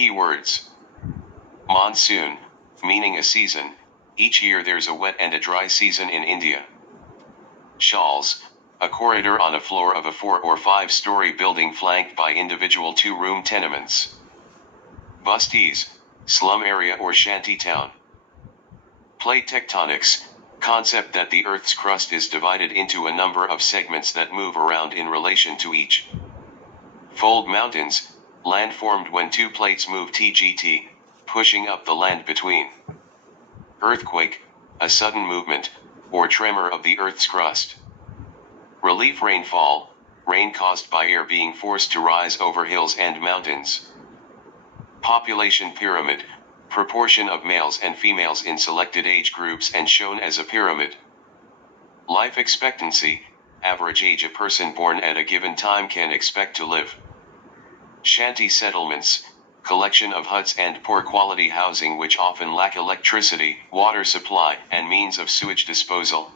Keywords. Monsoon, meaning a season. Each year there's a wet and a dry season in India. Shawls, a corridor on a floor of a 4 or 5-story building flanked by individual 2-room tenements. Busties, slum area or shanty town. Plate tectonics, concept that the Earth's crust is divided into a number of segments that move around in relation to each. Fold mountains, land formed when two plates move TGT, pushing up the land between. Earthquake, a sudden movement, or tremor of the Earth's crust. Relief rainfall, rain caused by air being forced to rise over hills and mountains. Population pyramid, proportion of males and females in selected age groups and shown as a pyramid. Life expectancy, average age a person born at a given time can expect to live. Shanty settlements, collection of huts and poor quality housing which often lack electricity, water supply, and means of sewage disposal.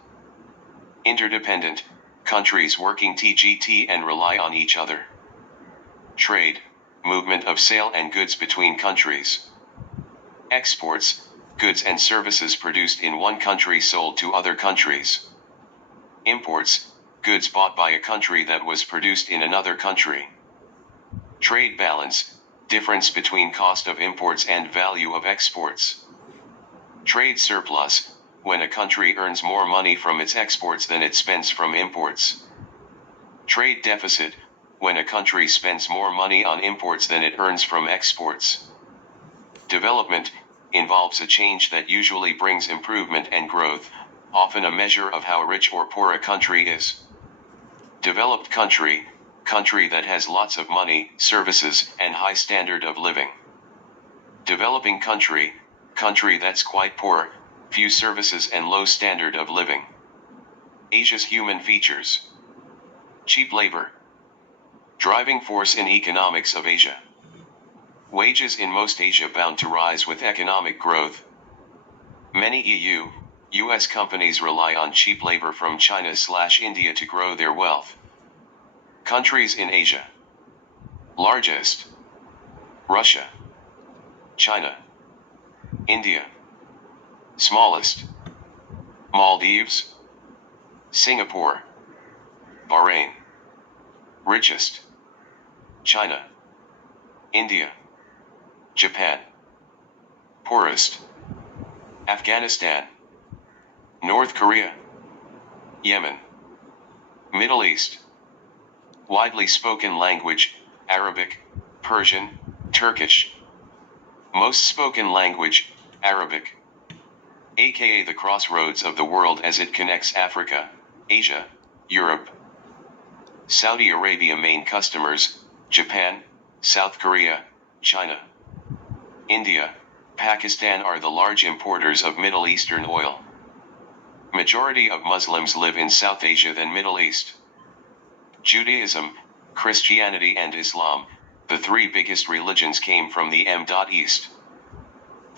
Interdependent, countries working TGT and rely on each other. Trade, movement of sale and goods between countries. Exports, goods and services produced in one country sold to other countries. Imports, goods bought by a country that was produced in another country. Trade balance, difference between cost of imports and value of exports. Trade surplus, when a country earns more money from its exports than it spends from imports. Trade deficit, when a country spends more money on imports than it earns from exports. Development, involves a change that usually brings improvement and growth, often a measure of how rich or poor a country is. Developed country, country that has lots of money, services, and high standard of living. Developing country, country that's quite poor, few services and low standard of living. Asia's human features. Cheap labor. Driving force in economics of Asia. Wages in most Asia bound to rise with economic growth. Many EU, US companies rely on cheap labor from China/India to grow their wealth. Countries in Asia. Largest. Russia. China. India. Smallest. Maldives. Singapore. Bahrain. Richest. China. India. Japan. Poorest. Afghanistan. North Korea. Yemen. Middle East. Widely spoken language, Arabic, Persian, Turkish. Most spoken language, Arabic. AKA the crossroads of the world as it connects Africa, Asia, Europe. Saudi Arabia main customers, Japan, South Korea, China. India, Pakistan are the large importers of Middle Eastern oil. Majority of Muslims live in South Asia than Middle East. Judaism, Christianity and Islam, the three biggest religions came from the M.East.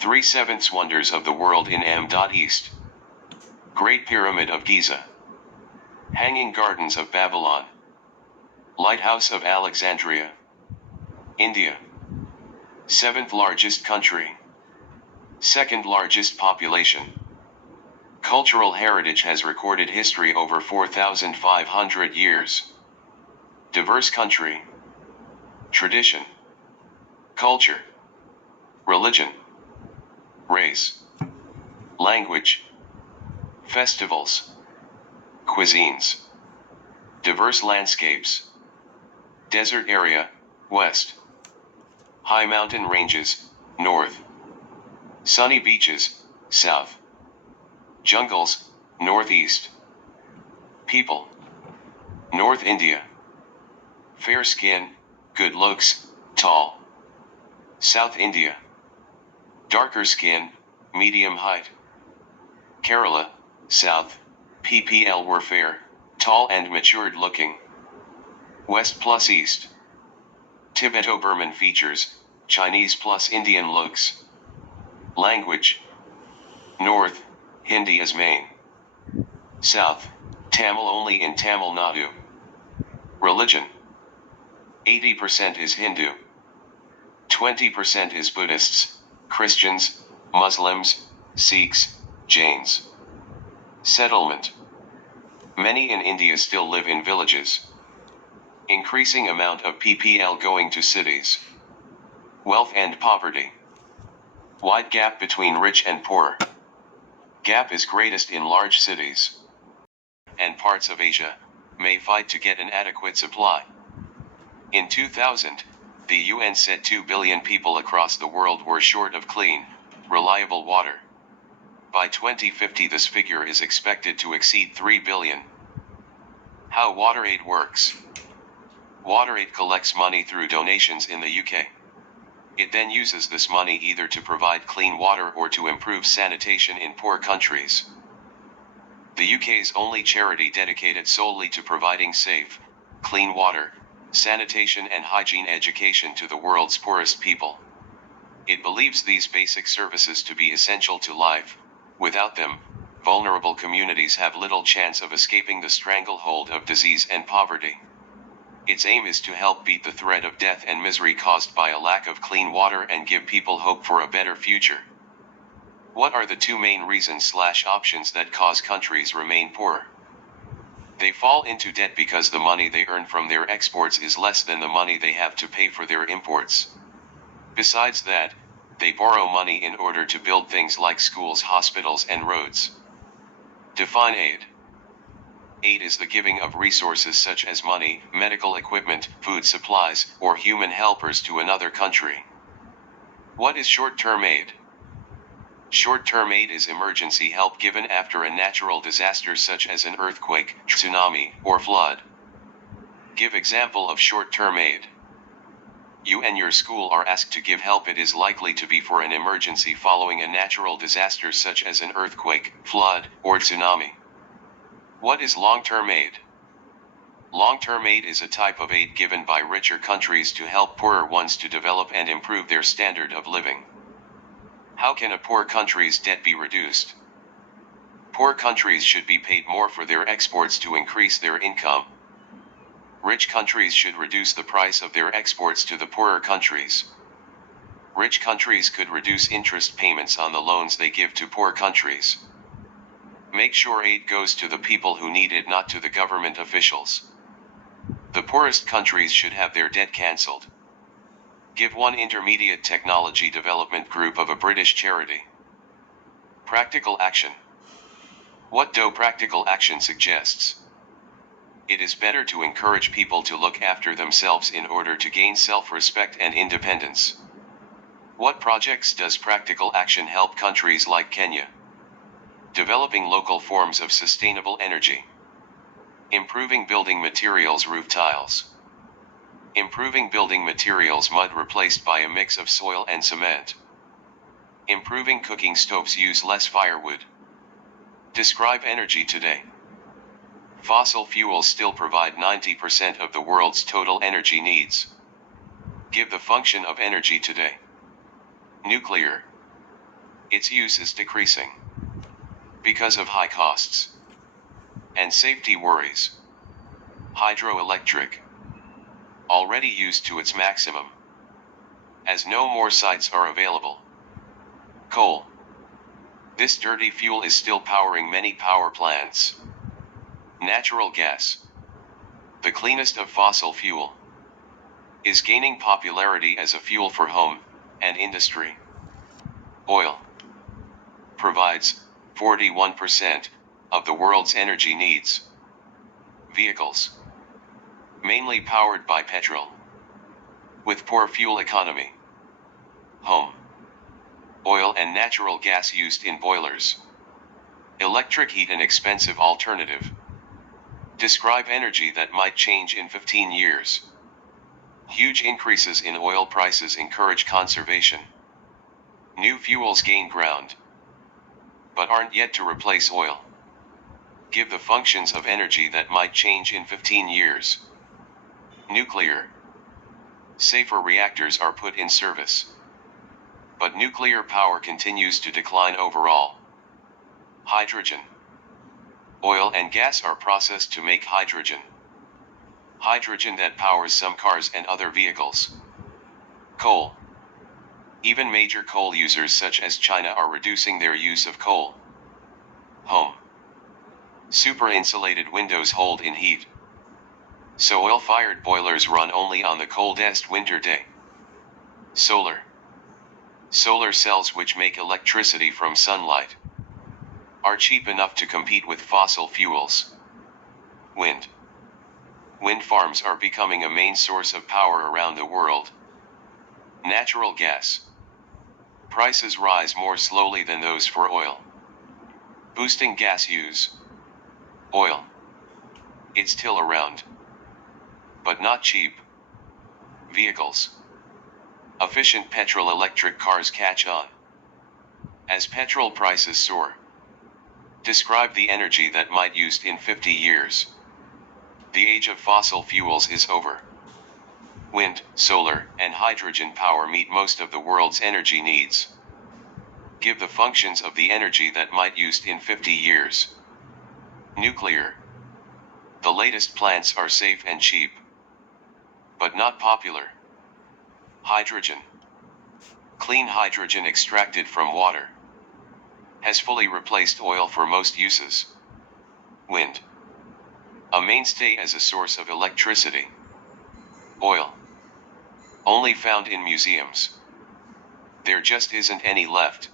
3/7 wonders of the world in M.East. Great Pyramid of Giza. Hanging Gardens of Babylon. Lighthouse of Alexandria. India. 7th largest country. 2nd largest population. Cultural heritage has recorded history over 4,500 years. Diverse country. Tradition. Culture. Religion. Race. Language. Festivals. Cuisines. Diverse landscapes. Desert area, west. High mountain ranges, north. Sunny beaches, south. Jungles, northeast. People. North India. Fair skin, good looks, tall. South India. Darker skin, medium height. Kerala, south, PPL were fair, tall and matured looking. West plus east. Tibeto-Burman features, Chinese plus Indian looks. Language. North, Hindi is main. South, Tamil only in Tamil Nadu. Religion. 80% is Hindu. 20% is Buddhists, Christians, Muslims, Sikhs, Jains. Settlement. Many in India still live in villages. Increasing amount of PPL going to cities. Wealth and poverty. Wide gap between rich and poor. Gap is greatest in large cities. And parts of Asia may fight to get an adequate supply. In 2000, the UN said 2 billion people across the world were short of clean, reliable water. By 2050 this figure is expected to exceed 3 billion. How WaterAid works. WaterAid collects money through donations in the UK. It then uses this money either to provide clean water or to improve sanitation in poor countries. The UK's only charity dedicated solely to providing safe, clean water, sanitation and hygiene education to the world's poorest people. It believes these basic services to be essential to life. Without them, vulnerable communities have little chance of escaping the stranglehold of disease and poverty. Its aim is to help beat the threat of death and misery caused by a lack of clean water and give people hope for a better future. What are the two main reasons/options that cause countries remain poor? They fall into debt because the money they earn from their exports is less than the money they have to pay for their imports. Besides that, they borrow money in order to build things like schools, hospitals, and roads. Define aid. Aid is the giving of resources such as money, medical equipment, food supplies, or human helpers to another country. What is short-term aid? Short-term aid is emergency help given after a natural disaster such as an earthquake, tsunami, or flood. Give example of short-term aid. You and your school are asked to give help. It is likely to be for an emergency following a natural disaster such as an earthquake, flood, or tsunami. What is long-term aid? Long-term aid is a type of aid given by richer countries to help poorer ones to develop and improve their standard of living. How can a poor country's debt be reduced? Poor countries should be paid more for their exports to increase their income. Rich countries should reduce the price of their exports to the poorer countries. Rich countries could reduce interest payments on the loans they give to poor countries. Make sure aid goes to the people who need it, not to the government officials. The poorest countries should have their debt cancelled. Give one intermediate technology development group of a British charity. Practical action. What do practical action suggests? It is better to encourage people to look after themselves in order to gain self-respect and independence. What projects does practical action help countries like Kenya? Developing local forms of sustainable energy. Improving building materials, roof tiles. Improving building materials, mud replaced by a mix of soil and cement. Improving cooking stoves, use less firewood. Describe energy today. Fossil fuels still provide 90% of the world's total energy needs. Give the function of energy today. Nuclear. Its use is decreasing because of high costs and safety worries. Hydroelectric. Already used to its maximum, as no more sites are available. Coal. This dirty fuel is still powering many power plants. Natural gas, the cleanest of fossil fuel, is gaining popularity as a fuel for home and industry. Oil provides 41% of the world's energy needs. Vehicles, mainly powered by petrol, with poor fuel economy. Home, oil and natural gas used in boilers. Electric heat, an expensive alternative. Describe energy that might change in 15 years. Huge increases in oil prices encourage conservation. New fuels gain ground, but aren't yet to replace oil. Give the functions of energy that might change in 15 years. Nuclear. Safer reactors are put in service, but nuclear power continues to decline overall. Hydrogen. Oil and gas are processed to make hydrogen. Hydrogen that powers some cars and other vehicles. Coal. Even major coal users such as China are reducing their use of coal. Home. Super-insulated windows hold in heat. So oil-fired boilers run only on the coldest winter day. Solar. Solar cells, which make electricity from sunlight, are cheap enough to compete with fossil fuels. Wind. Wind farms are becoming a main source of power around the world. Natural gas. Prices rise more slowly than those for oil, boosting gas use. Oil. It's still around, but not cheap. Vehicles. Efficient petrol-electric cars catch on as petrol prices soar. Describe the energy that might used in 50 years. The age of fossil fuels is over. Wind, solar, and hydrogen power meet most of the world's energy needs. Give the functions of the energy that might used in 50 years. Nuclear. The latest plants are safe and cheap, but not popular. Hydrogen. Clean hydrogen extracted from water has fully replaced oil for most uses. Wind. A mainstay as a source of electricity. Oil. Only found in museums. There just isn't any left.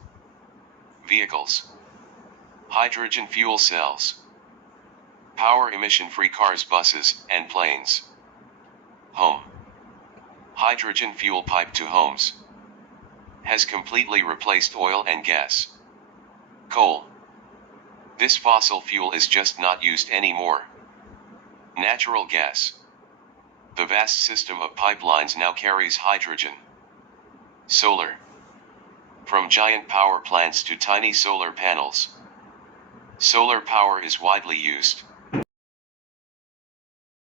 Vehicles. Hydrogen fuel cells. Power emission-free cars, buses, and planes. Home. Hydrogen fuel pipe to homes has completely replaced oil and gas. Coal. This fossil fuel is just not used anymore. Natural gas. The vast system of pipelines now carries hydrogen. Solar. From giant power plants to tiny solar panels, solar power is widely used.